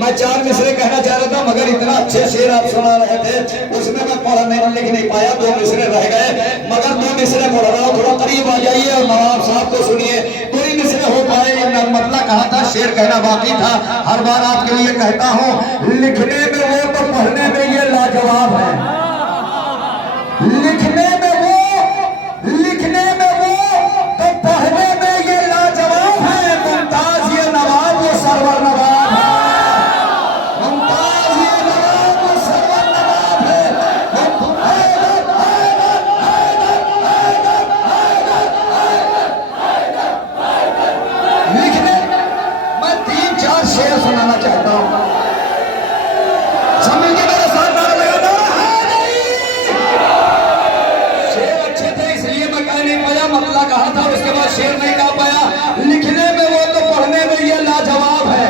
मैं 4 मिसरे कहना चाह रहा था, मगर इतना अच्छे शेर आप सुना रहे थे, उसमें मैं पढ़ नहीं लिख नहीं पाया, 2 मिसरे रह गए, मगर 2 मिसरे पढ़ रहा हूँ। थोड़ा करीब आ जाइए और नवाब साहब को सुनिए। 2 ही मिसरे हो पाए, मतलब कहा था, शेर कहना बाकी था। हर बार आपके लिए कहता हूँ, लिखने में वो तो पढ़ने में ये लाजवाब है। लिखने में वो तो पढ़ने में ये लाजवाब है। मुमताज ये नवाब वो सरवर नवाब है। मुमताज ये नवाब वो सरवर नवाब है। लिखने मैं 3-4 शेर सुनाना चाहता हूँ, समझ के मेरे साथ नारा लगाना। शेर अच्छे थे इसलिए मैं कह नहीं पाया, मतला कहा था, उसके बाद शेर नहीं गा पाया। लिखने में वो तो पढ़ने में ये लाजवाब है।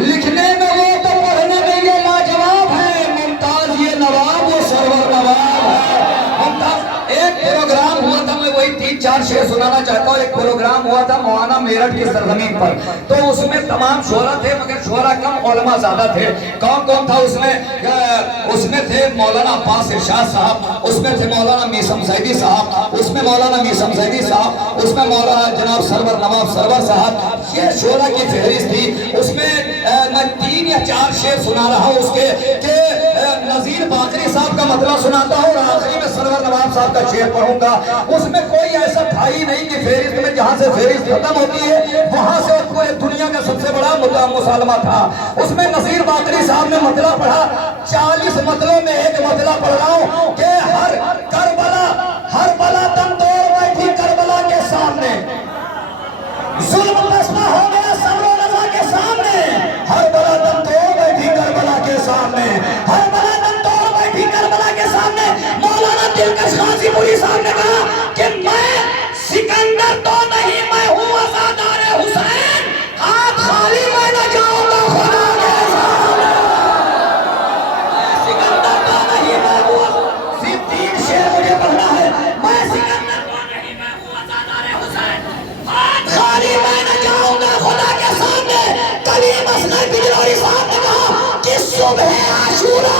लिखने में वो तो पढ़ने में ये लाजवाब है। मुमताज ये नवाब वो सरवर नवाब है। मुमताज एक प्रोग्राम हुआ था, मैं वही 3-4 शेर सुनाना चाहता हूँ। एक प्रोग्राम हुआ था मौलाना मेरठ की सरजमीन पर, तो उसमें तमाम शोरा थे, मगर शोरा कम उलमा ज्यादा थे। कौन कौन था उसमें? उसमें थे मौलाना अब्बास इरशाद साहब, उसमें थे मौलाना मीसम सैदी साहब, उसमें मौलाना मीसम सैदी साहब, उसमें मौलाना जनाब सरवर नवाब सरवर साहब। ये शोरा की फहरिस्त थी। उसमें मैं 3 या 4 शेर सुना रहा हूँ उसके कि नजीर बाकरी साहब का मतलब सुनाता हूँ, और आखिरी में सरवर नवाब साहब का शेर पढ़ूंगा। उसमें कोई ऐसा था ही नहीं कि फहरिस्त में जहाँ से फहरिस्त खत्म होती है वहां से पूरे दुनिया का सबसे बड़ा मुसालमा था। उसमें नजीर बाकरी साहब ने मतला पढ़ा, 40 मतलों में एक मतला पढ़ रहा हूँ कि हर बला दम तोड़ बैठी करबला के सामने, जुल्म तस्मा हो गया सब्र रज़ा के सामने। हर बला दम तोड़ बैठी करबला के सामने, हर बला दम तोड़ बैठी करबला के सामने। मौलाना दिलकश गाज़ीपुरी साहब ने कहा कि मैं सिकंदर तो नहीं, मैं हूँ वफादार हुसैन, हाथ खाली मैं न जाऊंगा खुदा के सामने। मैं सिकंदर तो नहीं, मैं हूँ, सिर्फ 3 शेर मुझे पढ़ना है। मैं सिकंदर तो नहीं, मैं हूँ वफादार हुसैन, हाथ खाली मैं न जाऊंगा खुदा के सामने। कलीम असगर बिजनौरी साहब ने कहा कि सुबह आशूरा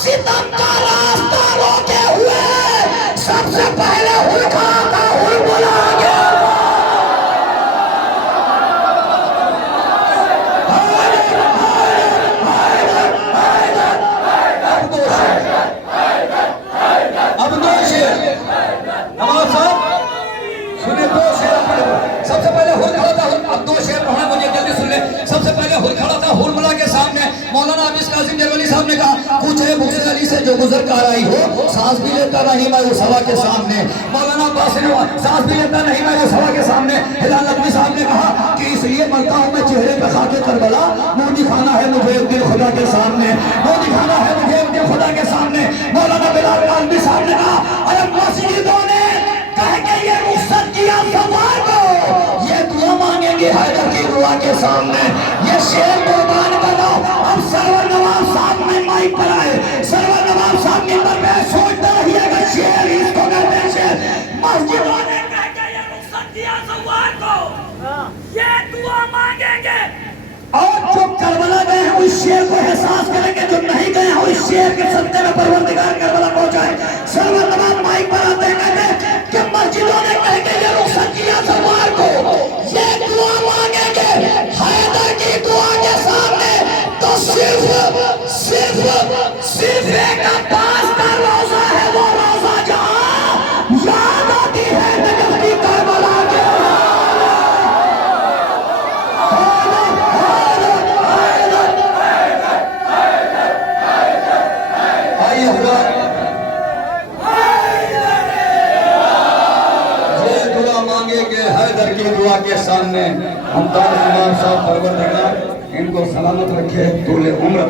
सितम का रास्ता रोके हुए सबसे पहले हुलका का हुलमुला गया। अब 2 शेर नवाब साहब सुने, 2 शेर सबसे पहले हुल खड़ा था। अब 2 शेर पढ़ना, मुझे जल्दी सुन ले। सबसे पहले हुल खड़ा था हुलमुला के सामने। मौलाना हाफिज कासिम जरवली साहब ने कहा, कुछ है मुझसे अली से जो गुजर कर आई हो, सांस भी लेता नहीं मैं उस हवा के सामने। मौलाना अब्बास ने सांस भी लेता नहीं मैं उस हवा के सामने। हिलाल नकवी साहब ने कहा कि इसलिए मरता हूँ मैं चेहरे पे खाके करबला, मुंह दिखाना है मुझे एक दिन खुदा के सामने, मुंह दिखाना है मुझे एक दिन खुदा के सामने। मौलाना बिलाल कालवी साहब ने कहा, अरे मस्जिदों ने कह के ये रुखसत किया सवार को, ये दुआ मांगेंगे हैदर की दुआ के सामने। ये शेर कुर्बान करो। अब सरवर नवाब साहब में माइक पर आए, सरवर नवाब साहब के पर मैं सोचता रहिएगा शेर इसको कहते हैं शेर। मस्जिदों ने कह के ये रुखसत किया सवार को, ये दुआ मांगेंगे। और जो करबला गए हैं उस शेर को एहसास करेंगे, जो नहीं गए हैं उस शेर के सत्ते में परवरदिगार करबला पहुंचाए। सरवर नवाब माइक पर आते हैं, कहते हैं कि मस्जिदों ने कह के ये रुखसत किया सवार को, ये दुआ मांगेंगे हैदर की दुआ के सामने। तो सिर्फ एक अब्बास का रोजा है, वो रोजा जहां याद आती है नजफ की करबला के। ये दुआ मांगेंगे हैदर की दुआ के सामने। मुमताज इमाम साहब परवरदिगार इनको सलामत रखे, तूले उम्र